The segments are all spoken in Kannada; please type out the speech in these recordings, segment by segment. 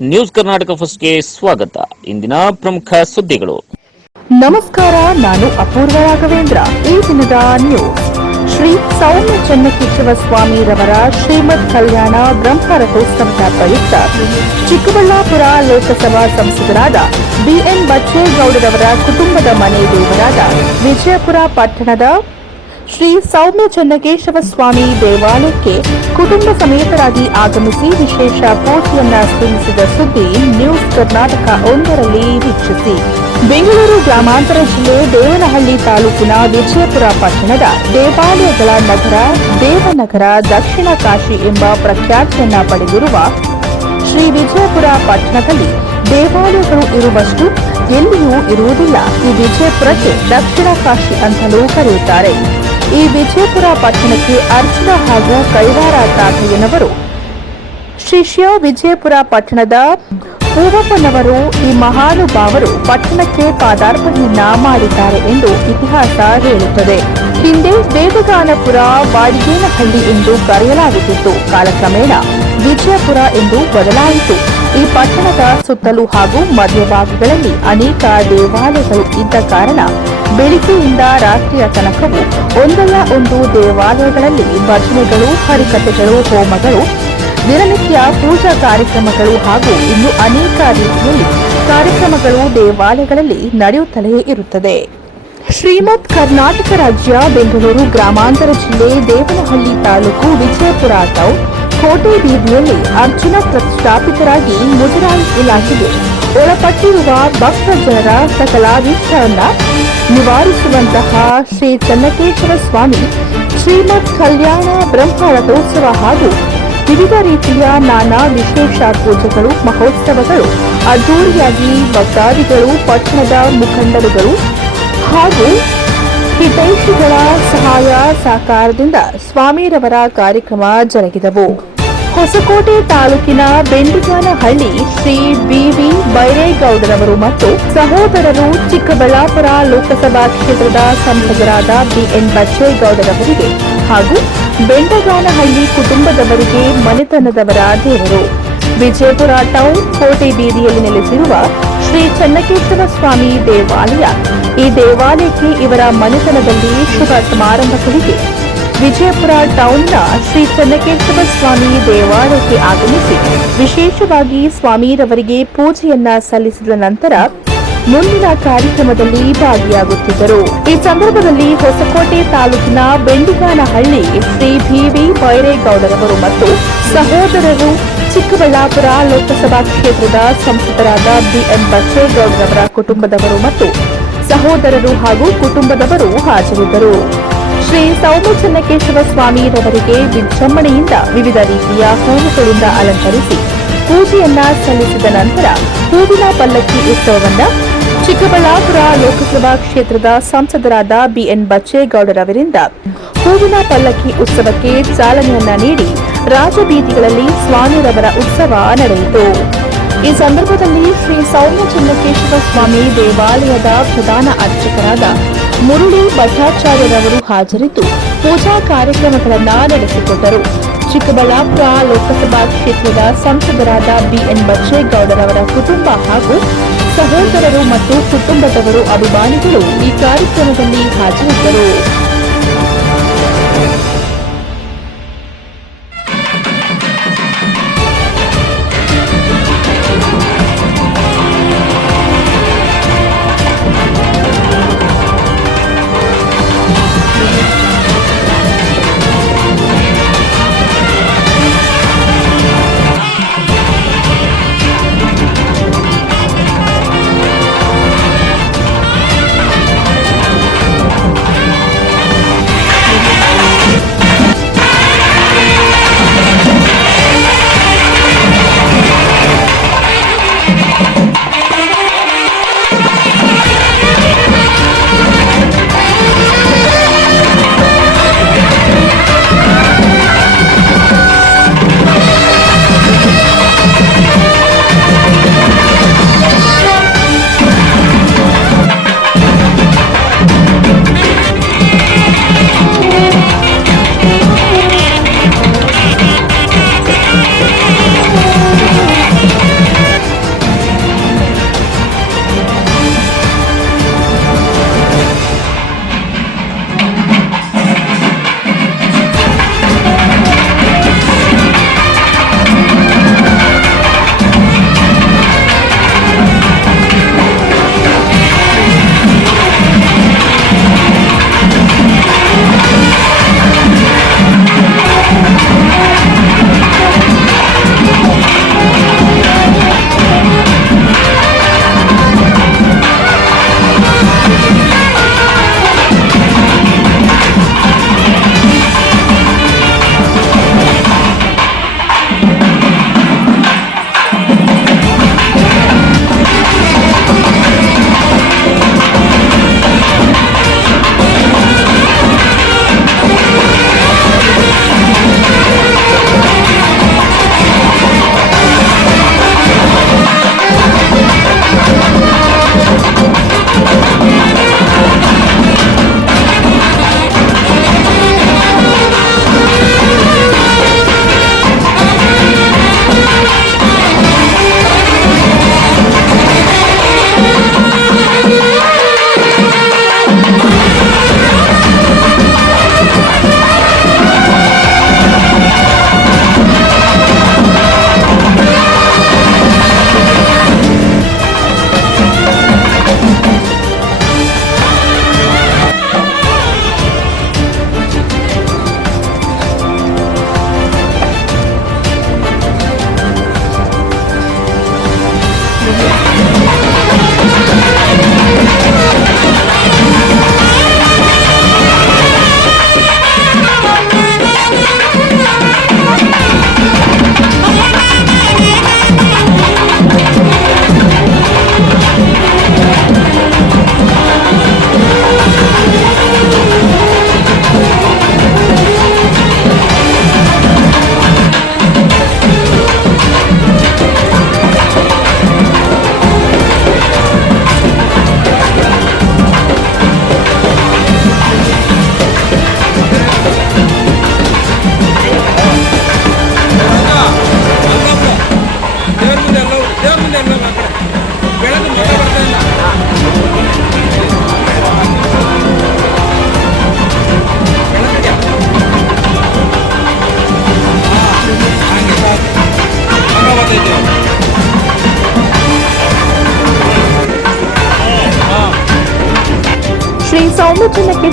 ನ್ಯೂಸ್ ಕರ್ನಾಟಕ ಫಸ್ಟ್ಗೆ ಸ್ವಾಗತ. ಇಂದಿನ ಪ್ರಮುಖ ಸುದ್ದಿಗಳು. ನಮಸ್ಕಾರ, ನಾನು ಅಪೂರ್ವ ರಾಘವೇಂದ್ರ. ಈ ದಿನದ ನ್ಯೂಸ್ ಶ್ರೀ ಸೌಮ್ಯ ಚನ್ನಕೇಶವ ಸ್ವಾಮಿ ರವರ ಶ್ರೀಮದ್ ಕಲ್ಯಾಣ ಬ್ರಹ್ಮ ರಥೋತ್ಸವದ ಪ್ರಯುಕ್ತ ಚಿಕ್ಕಬಳ್ಳಾಪುರ ಲೋಕಸಭಾ ಸಂಸದರಾದ ಬಿಎನ್ ಬಚ್ಚೇಗೌಡರವರ ಕುಟುಂಬದ ಮನೆ ದೇವರಾದ ವಿಜಯಪುರ ಪಟ್ಟಣದ ಶ್ರೀ ಸೌಮ್ಯ ಚನ್ನಕೇಶವ ಸ್ವಾಮಿ ದೇವಾಲಯಕ್ಕೆ ಕುಟುಂಬ ಸಮೇತರಾಗಿ ಆಗಮಿಸಿ ವಿಶೇಷ ಪೂಜೆಯನ್ನ ಸಲ್ಲಿಸಿದ ಸುದ್ದಿ ನ್ಯೂಸ್ ಕರ್ನಾಟಕ ಒಂದರಲ್ಲಿ ವೀಕ್ಷಿಸಿ. ಬೆಂಗಳೂರು ಗ್ರಾಮಾಂತರ ಜಿಲ್ಲೆ ದೇವನಹಳ್ಳಿ ತಾಲೂಕಿನ ವಿಜಯಪುರ ಪಟ್ಟಣದ ದೇವಾಲಯಗಳ ನಗರ, ದೇವನಗರ ದಕ್ಷಿಣ ಕಾಶಿ ಎಂಬ ಪ್ರಖ್ಯಾತಿಯನ್ನ ಪಡೆದಿರುವ ಶ್ರೀ ವಿಜಯಪುರ ಪಟ್ಟಣದಲ್ಲಿ ದೇವಾಲಯಗಳು ಇರುವಷ್ಟು ಎಲ್ಲಿಯೂ ಇರುವುದಿಲ್ಲ. ಈ ವಿಜಯಪುರಕ್ಕೆ ದಕ್ಷಿಣ ಕಾಶಿ ಅಂತಲೂ ಕರೆಯುತ್ತಾರೆ. ಈ ವಿಜಯಪುರ ಪಟ್ಟಣಕ್ಕೆ ಅರ್ಜುನ ಹಾಗೂ ಕೈವಾರ ತಾತಯ್ಯನವರು. ಶಿಷ್ಯ ವಿಜಯಪುರ ಪಟ್ಟಣದ ಪೂವಪ್ಪನವರು ಈ ಮಹಾನುಭಾವರು ಪಟ್ಟಣಕ್ಕೆ ಪಾದಾರ್ಪಣೆಯನ್ನ ಮಾಡಿದ್ದಾರೆ ಎಂದು ಇತಿಹಾಸ ಹೇಳುತ್ತದೆ. ಹಿಂದೆ ದೇವಗಾನಪುರ ಬಾಡಿಗೇನಹಳ್ಳಿ ಎಂದು ಕರೆಯಲಾಗುತ್ತಿತ್ತು. ಕಾಲಕ್ರಮೇಣ ವಿಜಯಪುರ ಎಂದು ಬದಲಾಯಿತು. ಈ ಪಟ್ಟಣದ ಸುತ್ತಲೂ ಹಾಗೂ ಮಧ್ಯಭಾಗಗಳಲ್ಲಿ ಅನೇಕ ದೇವಾಲಯಗಳು ಇದ್ದ ಕಾರಣ ಬೆಳಿಗ್ಗೆಯಿಂದ ರಾತ್ರಿಯ ತನಕವೂ ಒಂದಲ್ಲ ಒಂದು ದೇವಾಲಯಗಳಲ್ಲಿ ಭಜನೆಗಳು, ಹರಿಕಥೆಗಳು, ಹೋಮಗಳು, ದಿನನಿತ್ಯ ಪೂಜಾ ಕಾರ್ಯಕ್ರಮಗಳು ಹಾಗೂ ಇನ್ನು ಅನೇಕ ರೀತಿಯಲ್ಲಿ ಕಾರ್ಯಕ್ರಮಗಳು ದೇವಾಲಯಗಳಲ್ಲಿ ನಡೆಯುತ್ತಲೇ ಇರುತ್ತದೆ. ಶ್ರೀಮದ್ ಕರ್ನಾಟಕ ರಾಜ್ಯ ಬೆಂಗಳೂರು ಗ್ರಾಮಾಂತರ ಜಿಲ್ಲೆ ದೇವನಹಳ್ಳಿ ತಾಲೂಕು ವಿಜಯಪುರ ಟೌನ್ ಕೋಟೆ ಬೀದಿಯಲ್ಲಿ ಅರ್ಜುನ ಪ್ರತಿಷ್ಠಾಪಿತರಾಗಿ ಮುಜರಾಯಿ ಇಲಾಖೆಗೆ ಒಳಪಟ್ಟಿರುವ ಭಕ್ತ ಜನರ ಸಕಲಾಭೀಷ್ಟರನ್ನ ನಿವಾರಿಸುವಂತಹ ಶ್ರೀ ಚನ್ನಕೇಶ್ವರ ಸ್ವಾಮಿ ಶ್ರೀಮದ್ ಕಲ್ಯಾಣ ಬ್ರಹ್ಮ ರಥೋತ್ಸವ ಹಾಗೂ ವಿವಿಧ ರೀತಿಯ ನಾನಾ ವಿಶೇಷ ಪೂಜೆಗಳು, ಮಹೋತ್ಸವಗಳು, ಅದ್ದೂರಿಯಾಗಿ ಭಕ್ತಾದಿಗಳು, ಪಟ್ಟಣದ ಮುಖಂಡರುಗಳು ಹಾಗೂ ಹಿತೈಷಿಗಳ ಸಹಾಯ ಸಹಕಾರದಿಂದ ಸ್ವಾಮಿರವರ ಕಾರ್ಯಕ್ರಮ ಜರುಗಿದವು. ಹೊಸಕೋಟೆ ತಾಲೂಕಿನ ಬೆಂಡಿಗಾನಹಳ್ಳಿ ಶ್ರೀ ಬಿವಿ ಬೈರೇಗೌಡರವರು ಮತ್ತು ಸಹೋದರರು ಚಿಕ್ಕಬಳ್ಳಾಪುರ ಲೋಕಸಭಾ ಕ್ಷೇತ್ರದ ಸಂಸದರಾದ ಬಿಎನ್ ಬಚ್ಚೇಗೌಡರವರಿಗೆ ಹಾಗೂ ಬೆಂಡಗಾನಹಳ್ಳಿ ಕುಟುಂಬದವರಿಗೆ ಮನೆತನದವರ ದೇವರು. ವಿಜಯಪುರ ಟೌನ್ ಕೋಟೆ ಬೀದಿಯಲ್ಲಿ ನೆಲೆಸಿರುವ ಶ್ರೀ ಚನ್ನಕೇಶವ ಸ್ವಾಮಿ ದೇವಾಲಯ. ಈ ದೇವಾಲಯಕ್ಕೆ ಇವರ ಮನೆತನದಲ್ಲಿ ಶುಭ ಸಮಾರಂಭಗಳಿಗೆ ವಿಜಯಪುರ ಟೌನ್ನ ಶ್ರೀ ಚನ್ನಕೇಶವ ಸ್ವಾಮಿ ದೇವಾಲಯಕ್ಕೆ ಆಗಮಿಸಿ ವಿಶೇಷವಾಗಿ ಸ್ವಾಮಿರವರಿಗೆ ಪೂಜೆಯನ್ನ ಸಲ್ಲಿಸಿದ ನಂತರ ಮುಂದಿನ ಕಾರ್ಯಕ್ರಮದಲ್ಲಿ ಭಾಗಿಯಾಗುತ್ತಿದ್ದರು. ಈ ಸಂದರ್ಭದಲ್ಲಿ ಹೊಸಕೋಟೆ ತಾಲೂಕಿನ ಬೆಂಡಿಗಾನಹಳ್ಳಿ ಶ್ರೀ ಬಿವಿ ಬೈರೇಗೌಡರವರು ಮತ್ತು ಸಹೋದರರು ಚಿಕ್ಕಬಳ್ಳಾಪುರ ಲೋಕಸಭಾ ಕ್ಷೇತ್ರದ ಸಂಸದರಾದ ಬಿಎಂ ಬಸವೇಗೌಡರವರ ಕುಟುಂಬದವರು ಮತ್ತು ಸಹೋದರರು ಹಾಗೂ ಕುಟುಂಬದವರು ಹಾಜರಿದ್ದರು. ಶ್ರೀ ಸೌಮ್ಯ ಚನ್ನಕೇಶವ ಸ್ವಾಮಿರವರಿಗೆ ವಿಜೃಂಭಣೆಯಿಂದ ವಿವಿಧ ರೀತಿಯ ಹೂವುಗಳಿಂದ ಅಲಂಕರಿಸಿ ಪೂಜೆಯನ್ನ ಸಲ್ಲಿಸಿದ ನಂತರ ಹೂವಿನ ಪಲ್ಲಕ್ಕಿ ಉತ್ಸವವನ್ನ ಚಿಕ್ಕಬಳ್ಳಾಪುರ ಲೋಕಸಭಾ ಕ್ಷೇತ್ರದ ಸಂಸದರಾದ ಬಿಎನ್ ಬಚ್ಚೇಗೌಡರವರಿಂದ ಹೂವಿನ ಪಲ್ಲಕ್ಕಿ ಉತ್ಸವಕ್ಕೆ ಚಾಲನೆಯನ್ನ ನೀಡಿ ರಾಜಬೀದಿಗಳಲ್ಲಿ ಸ್ವಾಮಿರವರ ಉತ್ಸವ ನಡೆಯಿತು. ಈ ಸಂದರ್ಭದಲ್ಲಿ ಶ್ರೀ ಸೌಮ್ಯ ಚನ್ನಕೇಶವ ಸ್ವಾಮಿ ದೇವಾಲಯದ ಪ್ರಧಾನ ಅರ್ಚಕರಾದ ಮುರುಳಿ ಭಟ್ಟಾಚಾರ್ಯರವರು ಹಾಜರಿದ್ದು ಪೂಜಾ ಕಾರ್ಯಕ್ರಮಗಳನ್ನು ನಡೆಸಿಕೊಟ್ಟರು. ಚಿಕ್ಕಬಳ್ಳಾಪುರ ಲೋಕಸಭಾ ಕ್ಷೇತ್ರದ ಸಂಸದರಾದ ಬಿಎನ್ ಬಚ್ಚೇಗೌಡರವರ ಕುಟುಂಬ ಹಾಗೂ ಸಹೋದರರು ಮತ್ತು ಕುಟುಂಬದವರು ಅಭಿಮಾನಿಗಳು ಈ ಕಾರ್ಯಕ್ರಮದಲ್ಲಿ ಹಾಜರಿದ್ದರು.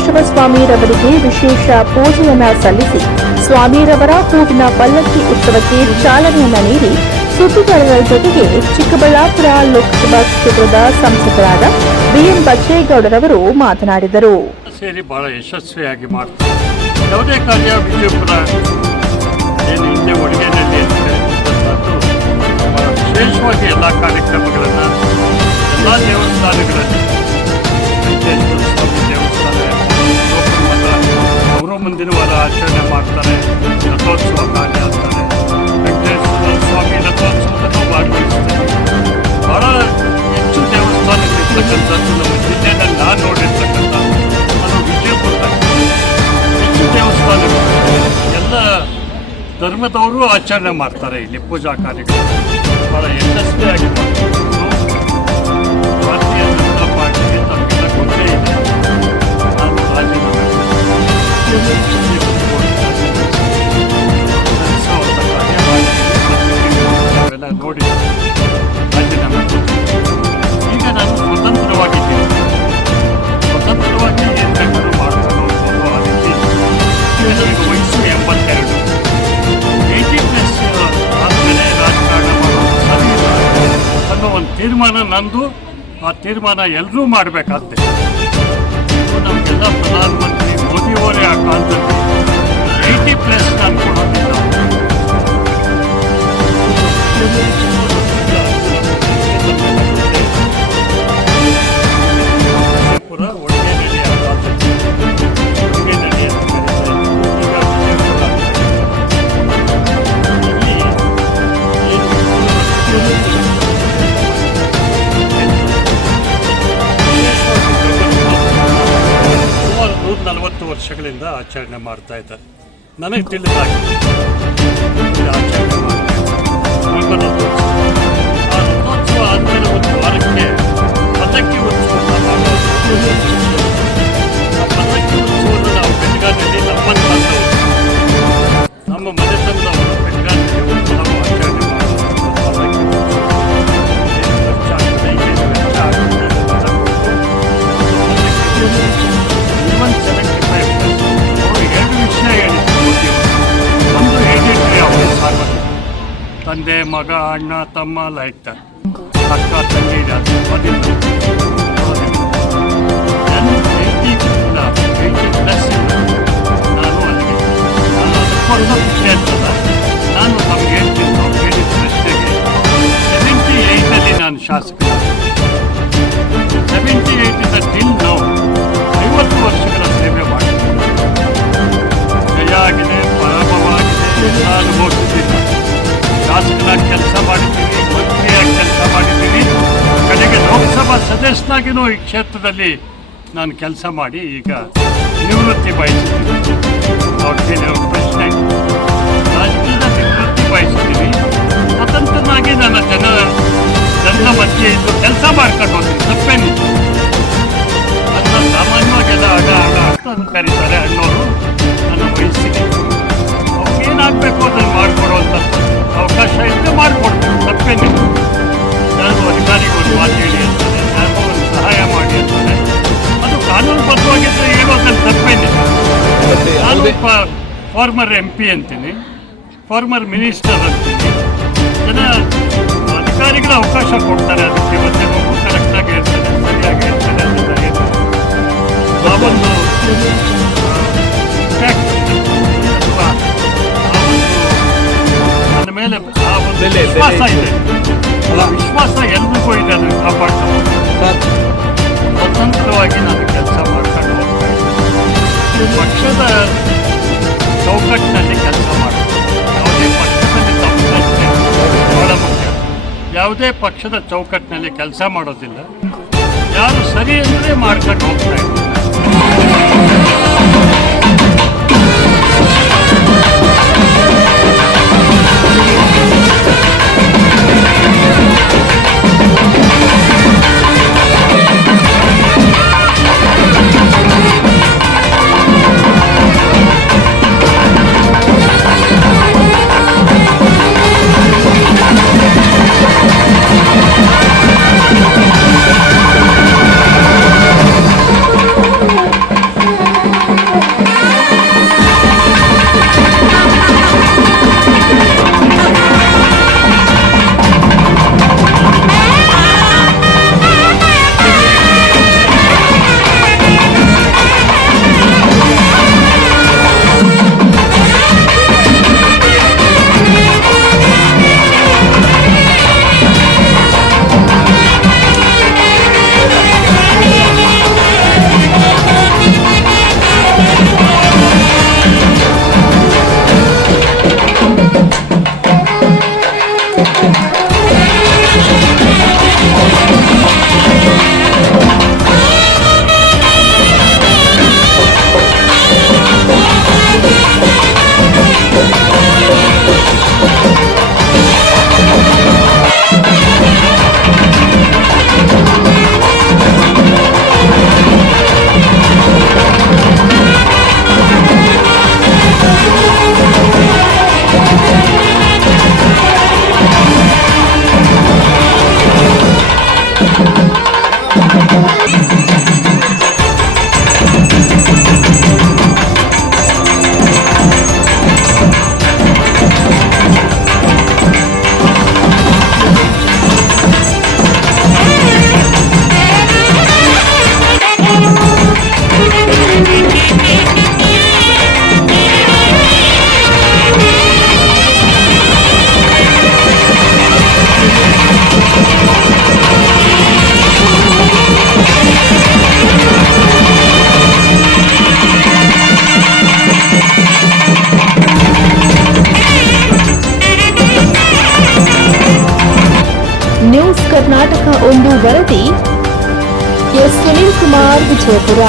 ಸೌಮ್ಯಚನ್ನಕೇಶವ ಸ್ವಾಮಿರವರಿಗೆ ವಿಶೇಷ ಪೂಜೆಯನ್ನ ಸಲ್ಲಿಸಿ ಸ್ವಾಮಿರವರ ಹೂವಿನ ಪಲ್ಲಕ್ಕಿ ಉತ್ಸವಕ್ಕೆ ಚಾಲನೆಯನ್ನ ನೀಡಿ ಸುದ್ದಿಗಾರರ ಜೊತೆಗೆ ಚಿಕ್ಕಬಳ್ಳಾಪುರ ಲೋಕಸಭಾ ಕ್ಷೇತ್ರದ ಸಂಸದರಾದ ಬಿಎನ್ ಬಚ್ಚೇಗೌಡರವರು ಮಾತನಾಡಿದರು. ಸೇರಿ ಬಹಳ ಯಶಸ್ವಿಯಾಗಿ ಯಾವುದೇ ಕಾರ್ಯ ವಿಶೇಷವಾಗಿ ಎಲ್ಲ ಕಾರ್ಯಕ್ರಮಗಳನ್ನು ಎಲ್ಲ ದೇವಸ್ಥಾನಗಳಲ್ಲಿ ಮುಂದಿನ ವಾರ ಆಚರಣೆ ಮಾಡ್ತಾರೆ, ರಥೋತ್ಸವ ಕಾರ್ಯ ಅಂತಾರೆ ವೆಂಕಟೇಶ್ವರ ಸ್ವಾಮಿ ರಥೋತ್ಸವದನ್ನು ಭಾಗವಹಿಸ್ತಾರೆ. ಭಾಳ ಹೆಚ್ಚು ದೇವಸ್ಥಾನಕ್ಕಿರ್ತಕ್ಕಂಥದ್ದು ನಮ್ಮ ಜಿಲ್ಲೆಯಲ್ಲಿ ನಾನು ನೋಡಿರ್ತಕ್ಕಂಥ ಅದು ವಿಜಯಪುರ. ಹೆಚ್ಚು ದೇವಸ್ಥಾನಗಳು. ಎಲ್ಲ ಧರ್ಮದವರು ಆಚರಣೆ ಮಾಡ್ತಾರೆ ಇಲ್ಲಿ ಪೂಜಾ ಕಾರ್ಯಗಳು ಭಾಳ ಯಶಸ್ವಿಯಾಗಿ ಮಾಡ್ತಾರೆ. ಭಾರತೀಯ ಜನತಾ ಪಾರ್ಟಿಗೆ ತಮಗೆಲ್ಲ ಗೊತ್ತೇ ತೀರ್ಮಾನ ಆ ತೀರ್ಮಾನ ಎಲ್ಲರೂ ಮಾಡಬೇಕಾಗ್ತದೆ ನಮಗೆಲ್ಲ ಪ್ರಧಾನಮಂತ್ರಿ ಮೋದಿಯವರೇ ಆ ಕಾಲದಲ್ಲಿ ಏಯ್ಟಿ ಪ್ಲಸ್ ನಾನು ವರ್ಷಗಳಿಂದ ಆಚರಣೆ ಮಾಡ್ತಾ ಇದ್ದಾರೆ ನನಗೆ ತಿಳಿದಾಗಿ. ನಮ್ಮ ಮನೆ ತಂದ ಒಂದು ನಾವು ನಮ್ಮ ಮಗ, ಅಣ್ಣ, ತಮ್ಮ ಲೈಕ್ ಅಕ್ಕ, ತಂಗಿ ಅದು ಅದಿಲ್ಲ ಅದಿಲ್ಲ. ನನ್ನ ಏಯ್ಟಿ ಇಲ್ಲ ಏಯ್ಟಿ ಪ್ಲಸ್ ಇಲ್ಲ ನಾನು ಅಲ್ಲಿಗೆ ನಾನು ಅದಕ್ಕೊಂದು ಖುಷಿ ಅಂತಲ್ಲ ನಾನು ತಮ್ಗೆ ಹೇಳ್ತೀನಿ, ನಾವು ಹೇಳಿದ ಪ್ರಶ್ನೆಗೆ. ಸೆವೆಂಟಿ ಏಯ್ಟಲ್ಲಿ ನಾನು ಶಾಸಕ. ಸದಸ್ಯನಾಗಿನೂ ಈ ಕ್ಷೇತ್ರದಲ್ಲಿ ನಾನು ಕೆಲಸ ಮಾಡಿ ಈಗ ನಿವೃತ್ತಿ ಬಯಸಿದ್ದೀನಿ ಅವ್ರು ಕೇಳಿರೋ ಪ್ರಶ್ನೆ. ರಾಜಕೀಯದ ನಿವೃತ್ತಿ ಬಯಸಿದ್ದೀನಿ ಫಾರ್ಮರ್ ಎಂ ಪಿ ಅಂತೀನಿ. ಫಾರ್ಮರ್ ಮಿನಿಸ್ಟರ್ ಅಂತೀನಿ. ಜನ ಅಧಿಕಾರಿ ಅಧಿಕಾರಿಗಳು ಅವಕಾಶ ಕೊಡ್ತಾರೆ ಅದಕ್ಕೆ ಮತ್ತೆ ಮಗು ಕರೆಕ್ಟಾಗಿ ಹೇಳ್ತಾರೆ ಸರಿಯಾಗಿ ಹೇಳ್ತಾರೆ ಆ ಒಂದು ನನ್ನ ಮೇಲೆ ಆ ಒಂದು ವಿಶ್ವಾಸ ಇದೆ. ಆ ವಿಶ್ವಾಸ ಎಲ್ರಿಗೂ ಇದೆ ಅದನ್ನು ಕಾಪಾಡ್ತಾರೆ ಸ್ವತಂತ್ರವಾಗಿ ನಾನು ಕೆಲಸ ಮಾಡ್ಕೊಂಡು ಹೋಗ್ತಾ ಇದ್ದೀನಿ. ಪಕ್ಷದ ಚೌಕಟ್ಟಿನಲ್ಲಿ ಕೆಲಸ ಮಾಡೋದು ಯಾವುದೇ ಯಾವುದೇ ಪಕ್ಷದ ಚೌಕಟ್ಟಿನಲ್ಲಿ ಕೆಲಸ ಮಾಡೋದಿಲ್ಲ. ಯಾರು ಸರಿ ಅಂದರೆ ಮಾಡ್ಕೊಂಡು ಹೋಗ್ತಾ ಇದ್ದೀನಿ ವರದಿ ಎಸ್ ಸುನೀಲ್ ಕುಮಾರ್ ವಿಜಯಪುರ